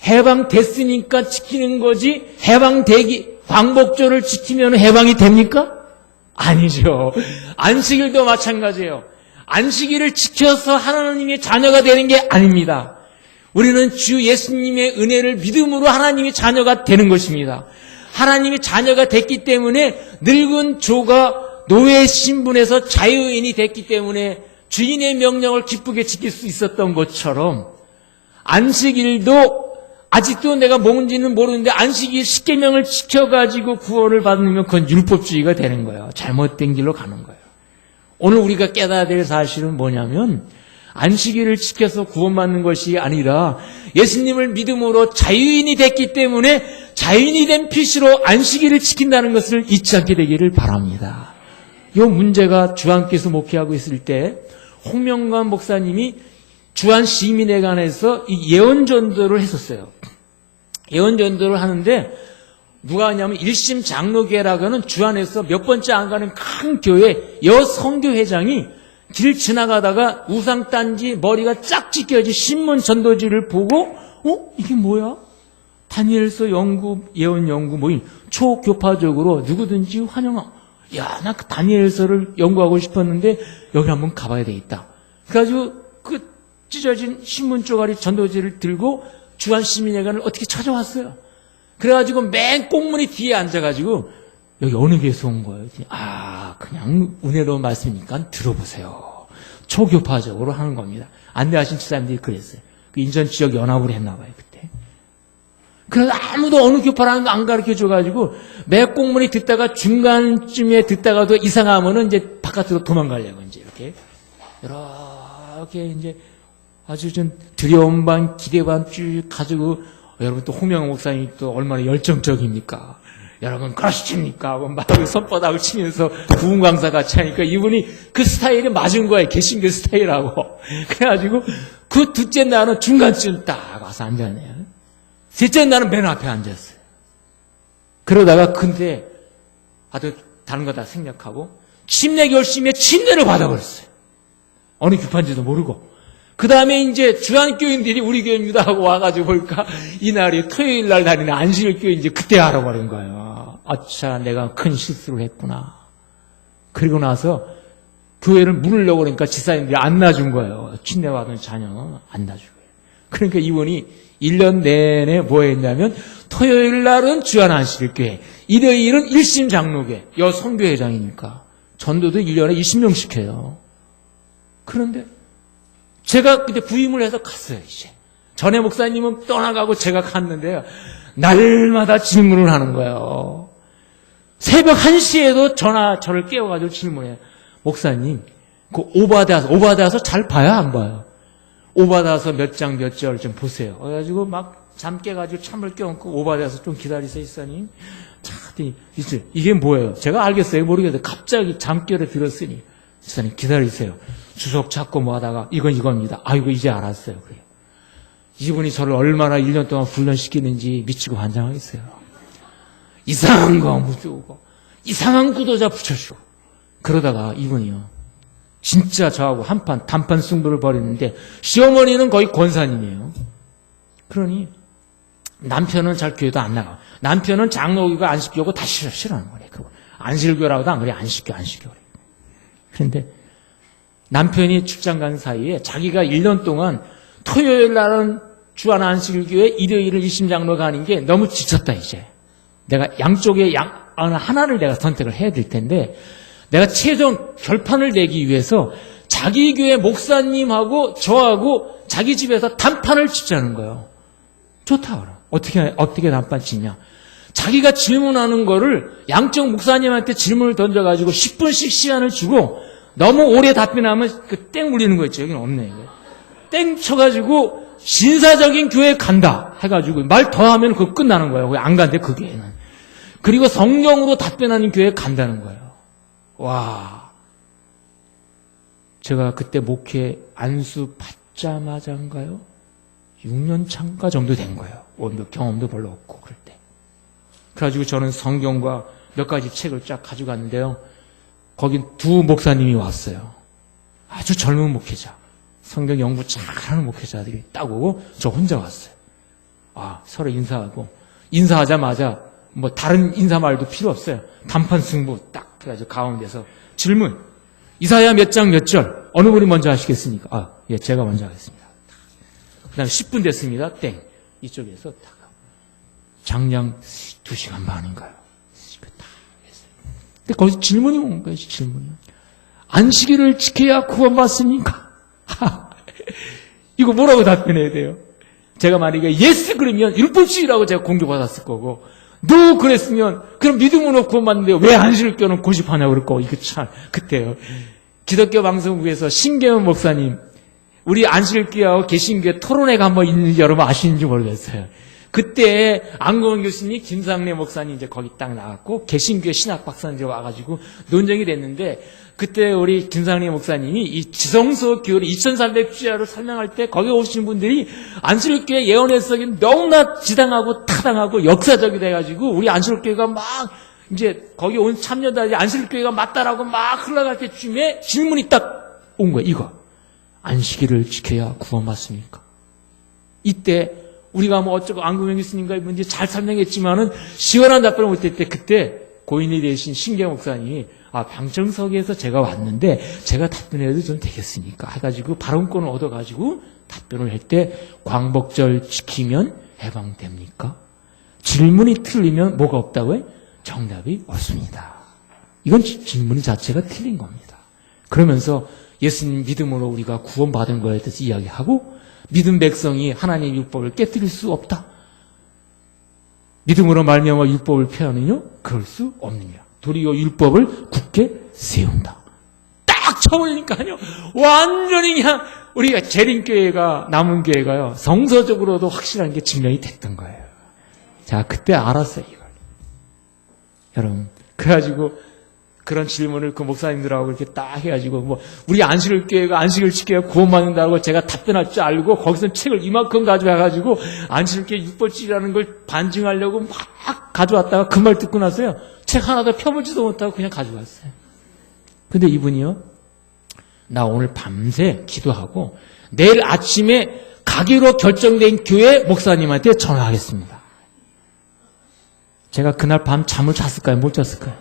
해방됐으니까 지키는 거지 광복절을 지키면 해방이 됩니까? 아니죠. 안식일도 마찬가지예요. 안식일을 지켜서 하나님의 자녀가 되는 게 아닙니다. 우리는 주 예수님의 은혜를 믿음으로 하나님의 자녀가 되는 것입니다. 하나님의 자녀가 됐기 때문에 늙은 조가 노예 신분에서 자유인이 됐기 때문에 주인의 명령을 기쁘게 지킬 수 있었던 것처럼 안식일도 아직도 내가 뭔지는 모르는데 안식일 10계명을 지켜가지고 구원을 받으면 그건 율법주의가 되는 거예요. 잘못된 길로 가는 거예요. 오늘 우리가 깨달아야 될 사실은 뭐냐면 안식일을 지켜서 구원받는 것이 아니라 예수님을 믿음으로 자유인이 됐기 때문에 자유인이 된 피시로 안식일을 지킨다는 것을 잊지 않게 되기를 바랍니다. 이 문제가 주안께서 목회하고 있을 때 홍명관 목사님이 주안 시민회관에서 이 예언전도를 했었어요. 예언전도를 하는데 누가 하냐면 일심 장로교회라고 하는 주안에서 몇 번째 안 가는 큰 교회 여성교회장이 길 지나가다가 우상단지 머리가 쫙 찢겨진 신문 전도지를 보고 이게 뭐야? 다니엘서 연구 예언 연구 모임 초교파적으로 누구든지 환영하 야, 나 그 다니엘서를 연구하고 싶었는데 여기 한번 가봐야 되겠다. 그래가지고 그 찢어진 신문 쪼가리 전도지를 들고 주한시민회관을 어떻게 찾아왔어요. 그래가지고 맨 꽁무니 뒤에 앉아가지고 여기 어느 교회에서 온 거예요. 아, 그냥 은혜로운 말씀이니까 들어보세요. 초교파적으로 하는 겁니다. 안내하신 집사님들이 그랬어요. 그 인천 지역 연합으로 했나 봐요, 그때. 그래서 아무도 어느 교파라는 거 안 가르쳐 줘가지고 매 꽁무니 듣다가 중간쯤에 듣다가도 이상하면은 이제 바깥으로 도망가려고 이제 이렇게 이제 아주 좀 두려움 반 기대 반 쭉 가지고 여러분 또 홍명 목사님이 또 얼마나 열정적입니까? 여러분 그러시십니까? 막 손바닥을 치면서 부흥 강사 같이 하니까 이분이 그 스타일이 맞은 거예요. 개신교 스타일하고. 그래가지고 그 둘째 날은 중간쯤 딱 와서 앉았네요. 셋째 날은 맨 앞에 앉았어요. 그러다가 근데 다른 거 다 생략하고 침례 결심에 침례를 받아버렸어요. 어느 교파인지도 모르고. 그 다음에 이제 주한교인들이 우리 교회입니다 하고 와가지고 볼까 이날이 토요일 날 다니는 안식일교회인지 그때 알아버린 거예요. 아차, 내가 큰 실수를 했구나. 그리고 나서 교회를 물으려고 그러니까 지사님들이 안 놔준 거예요. 침례받은 자녀 안 놔준 거예요. 그러니까 이분이 1년 내내 뭐 했냐면 토요일 날은 주한안식일교회, 일요일은 일심장로교회, 여선교회장이니까 전도도 1년에 20명씩 해요. 그런데 제가 그때 부임을 해서 갔어요, 이제. 전에 목사님은 떠나가고 제가 갔는데요. 날마다 질문을 하는 거예요. 새벽 1시에도 저를 깨워가지고 질문해요. 목사님, 그 오바다서 잘 봐요, 안 봐요? 오바다서 몇 장 몇 절 좀 보세요. 그래가지고 막 잠 깨가지고 참을 껴안고 오바다서 좀 기다리세요, 이사님. 자, 이게 뭐예요? 제가 알겠어요, 모르겠어요. 갑자기 잠결에 들었으니. 이사님 기다리세요. 주석 찾고 뭐 하다가 이겁니다. 아이고 이제 알았어요. 그래요. 이분이 저를 얼마나 1년 동안 훈련시키는지 미치고 환장하겠어요. 이상한 거 묻어오고 이상한 구도자 붙여주고 그러다가 이분이요. 진짜 저하고 단판 승부를 벌였는데 시어머니는 거의 권사님이에요. 그러니 남편은 잘 교회도 안 나가. 남편은 장로교가 안식교고 다 싫어하는 거예요. 안식교라고도 안 그래. 안식교. 그런데 남편이 출장 간 사이에 자기가 1년 동안 토요일 날은 주한안식일교회, 일요일은 일심장로가 하는 게 너무 지쳤다 이제. 내가 양쪽에 하나를 내가 선택을 해야 될 텐데 내가 최종 결판을 내기 위해서 자기 교회 목사님하고 저하고 자기 집에서 단판을 짓자는 거예요. 좋다 그럼. 어떻게 단판 짓냐. 자기가 질문하는 거를 양쪽 목사님한테 질문을 던져가지고 10분씩 시간을 주고 너무 오래 답변하면 그 땡 울리는 거 있죠. 여기는 없네. 땡 쳐가지고 신사적인 교회에 간다 해가지고 말 더 하면 그거 끝나는 거예요. 안 간대 그 교회는. 그리고 성경으로 답변하는 교회에 간다는 거예요. 와, 제가 그때 목회 안수 받자마자인가요? 6년 차인가 정도 된 거예요. 경험도 별로 없고 그럴 때. 그래가지고 저는 성경과 몇 가지 책을 쫙 가져갔는데요. 거긴 두 목사님이 왔어요. 아주 젊은 목회자. 성경 연구 잘하는 목회자들이 딱 오고 저 혼자 왔어요. 서로 인사하고 인사하자마자 뭐 다른 인사말도 필요 없어요. 단판 승부 딱 해가지고 가운데서 질문. 이사야 몇 장 몇 절 어느 분이 먼저 하시겠습니까? 예, 제가 먼저 하겠습니다. 그 다음에 10분 됐습니다. 땡. 이쪽에서 딱 장량 2시간 반인가요? 근데 거기서 질문이 온 거예요, 질문이. 안식일을 지켜야 구원받습니까? 이거 뭐라고 답변해야 돼요? 제가 만약에 예스 그러면 율법주의라고 제가 공격받았을 거고, 노 그랬으면 그럼 믿음으로 구원받는데 왜 안식일 교는 고집하냐고 그럴 거고, 이거 참, 그때요. 기독교 방송국에서 신계원 목사님, 우리 안식일교하고 개신교회 토론회가 한번 있는지 여러분 아시는지 모르겠어요. 그때 안고은 교수님, 김상래 목사님 이제 거기 딱 나갔고 개신교회 신학 박사님이 와가지고 논쟁이 됐는데 그때 우리 김상래 목사님이 이 지성소 교리 2300주야를 설명할 때 거기 오신 분들이 안식일교회 예언 해석이 너무나 지당하고 타당하고 역사적이 돼가지고 우리 안식일교회가 막 이제 거기 온 참여자들이 안식일교회가 맞다라고 막 흘러갈 때쯤에 질문이 딱 온 거예요. 이거 안식일을 지켜야 구원받습니까? 이때 우리가 뭐 어쩌고 안구명 교수님과 이분들이 잘 설명했지만은 시원한 답변을 못했을 때 그때 고인이 되신 신계 목사님이 방청석에서 제가 왔는데 제가 답변해도 좀 되겠습니까? 해가지고 발언권을 얻어가지고 답변을 할 때 광복절 지키면 해방됩니까? 질문이 틀리면 뭐가 없다고요? 정답이 없습니다. 이건 질문 자체가 틀린 겁니다. 그러면서 예수님 믿음으로 우리가 구원받은 거에 대해서 이야기하고 믿음 백성이 하나님의 율법을 깨뜨릴 수 없다. 믿음으로 말미암아 율법을 폐하느냐? 그럴 수 없느냐. 도리어 율법을 굳게 세운다. 딱 쳐버리니까요. 완전히 그냥 우리가 재림교회가 남은 교회가요. 성서적으로도 확실한 게 증명이 됐던 거예요. 자, 그때 알았어요, 이걸. 여러분, 그래가지고 그런 질문을 그 목사님들하고 이렇게 딱 해가지고 우리 안식일교회가 안식일 지켜야 구원받는다고 제가 답변할 줄 알고 거기서 책을 이만큼 가져와가지고 안식일교회 육벌집이라는 걸 반증하려고 막 가져왔다가 그 말 듣고 나서요. 책 하나 더 펴보지도 못하고 그냥 가져왔어요. 근데 이분이요. 나 오늘 밤새 기도하고 내일 아침에 가기로 결정된 교회 목사님한테 전화하겠습니다. 제가 그날 밤 잠을 잤을까요? 못 잤을까요?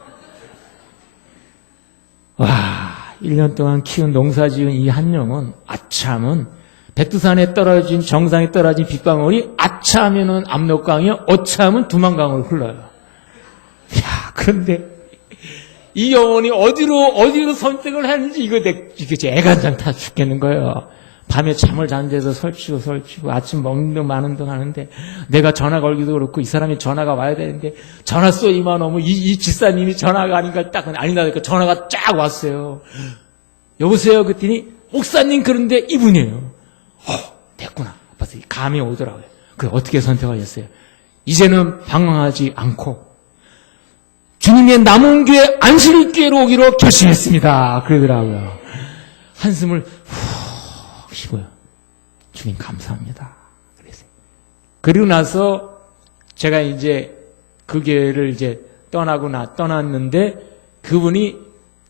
와, 1년 동안 키운 농사 지은 이 한영은 아차하면 백두산에 떨어진 정상에 떨어진 빗방울이 아차하면은 압록강이요, 어차하면 두만강으로 흘러요. 야, 그런데 이 영혼이 어디로 선택을 했는지 이게 애간장 다 죽겠는 거예요. 밤에 잠을 잔 데서 설치고 아침 먹는 등 마는 등 하는데 내가 전화 걸기도 그렇고 이 사람이 전화가 와야 되는데 전화 소리만 오면 이 집사님이 전화가 아닌가 딱 아니다 그러니까 전화가 쫙 왔어요. 여보세요? 그랬더니 목사님 그런데 이분이에요. 됐구나. 아빠서 감이 오더라고요. 그래 어떻게 선택하셨어요? 이제는 방황하지 않고 주님의 남은 교회 안식일교회로 오기로 결심했습니다. 그러더라고요. 한숨을 후 쉬고요. 주님 감사합니다. 그랬어요. 그리고 나서 제가 이제 그 교회를 이제 떠났는데 그분이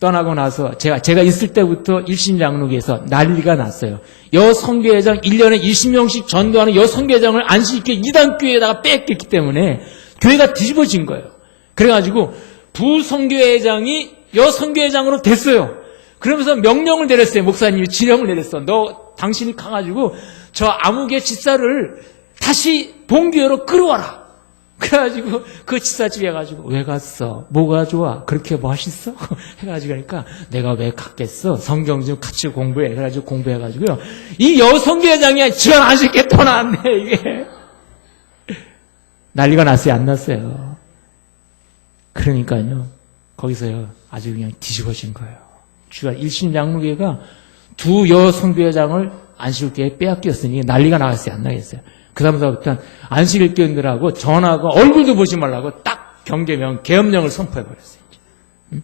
떠나고 나서 제가 있을 때부터 일신장로교에서 난리가 났어요. 여선교회장 1년에 20명씩 전도하는 여선교회장을 안식일교회 2단교회에다가 뺏겼기 때문에 교회가 뒤집어진 거예요. 그래가지고 부선교회장이 여선교회장으로 됐어요. 그러면서 명령을 내렸어요. 목사님이 지령을 내렸어. 너 당신이 가가지고 저 아무개 집사를 다시 본교회로 끌어와라. 그래가지고 그 집사집에 가가지고 왜 갔어? 뭐가 좋아? 그렇게 멋있어? 해가지고 그러니까 내가 왜 갔겠어? 성경 좀 같이 공부해. 그래가지고 공부해가지고요. 이 여선교회장이 지원 안 쉽게 떠나왔네 이게. 난리가 났어요? 안 났어요? 그러니까요. 거기서요. 아주 그냥 뒤집어진 거예요. 주가 일신장로교회가 두 여선교회장을 안식일교회에 빼앗겼으니 난리가 나갔어요. 안 나겠어요? 그 다음부터 안식일교인들하고 전화하고 얼굴도 보지 말라고 딱 계엄령을 선포해버렸어요. 응?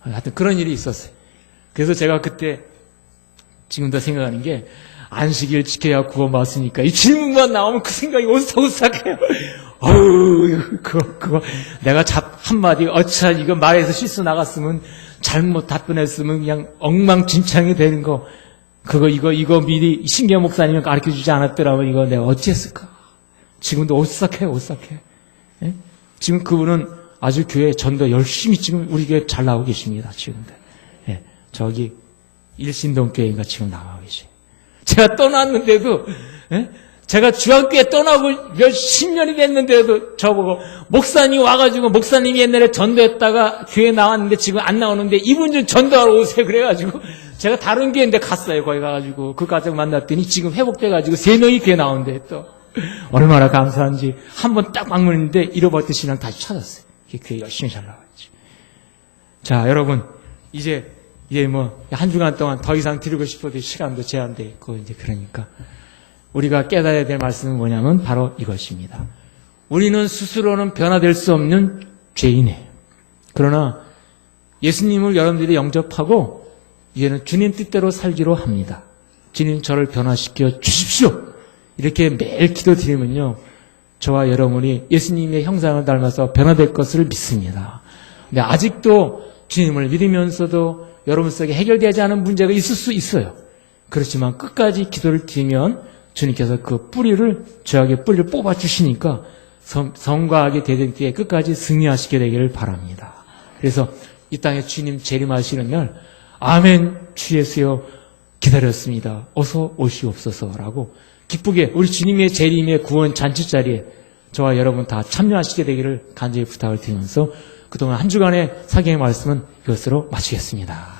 하여튼 그런 일이 있었어요. 그래서 제가 그때 지금도 생각하는 게 안식일 지켜야 구원받았으니까 이 질문만 나오면 그 생각이 오싹오싹해요. 어우, 그거 내가 한마디 이거 말해서 실수 나갔으면 잘못 답변했으면 그냥 엉망진창이 되는 거 이거 미리 신계 목사님이 가르쳐주지 않았더라면 이거 내가 어찌했을까? 지금도 오싹해요. 예? 지금 그분은 아주 교회 전도 열심히 지금 우리 교회 잘 나오고 계십니다. 지금도. 예, 저기 일신동교회인가 지금 나가고 계세요. 제가 떠났는데도 예? 제가 중학교에 떠나고 몇십 년이 됐는데도 저보고 목사님 와가지고 목사님이 옛날에 전도했다가 교회 나왔는데 지금 안 나오는데 이분 좀 전도하러 오세요. 그래가지고 제가 다른 교회인데 갔어요. 거기 가가지고 그 가정 만났더니 지금 회복돼가지고 3명이 교회 나오는데 또 얼마나 감사한지 한 번 딱 방문했는데 잃어버렸던 신앙 다시 찾았어요. 교회 열심히 잘 나왔지. 자, 여러분 이제 뭐 한 주간 동안 더 이상 드리고 싶어도 시간도 제한돼 있고 이제 그러니까 우리가 깨달아야 될 말씀은 뭐냐면 바로 이것입니다. 우리는 스스로는 변화될 수 없는 죄인이에요. 그러나 예수님을 여러분들이 영접하고 이제는 주님 뜻대로 살기로 합니다. 주님 저를 변화시켜 주십시오. 이렇게 매일 기도드리면요. 저와 여러분이 예수님의 형상을 닮아서 변화될 것을 믿습니다. 근데 아직도 주님을 믿으면서도 여러분 속에 해결되지 않은 문제가 있을 수 있어요. 그렇지만 끝까지 기도를 드리면 주님께서 그 뿌리를 저에게 뿌리를 뽑아주시니까 성과하게 되던 때에 끝까지 승리하시게 되기를 바랍니다. 그래서 이 땅에 주님 재림하시는 날 아멘 주 예수여 기다렸습니다. 어서 오시옵소서라고 기쁘게 우리 주님의 재림의 구원 잔치 자리에 저와 여러분 다 참여하시게 되기를 간절히 부탁을 드리면서 그동안 한 주간의 사경의 말씀은 이것으로 마치겠습니다.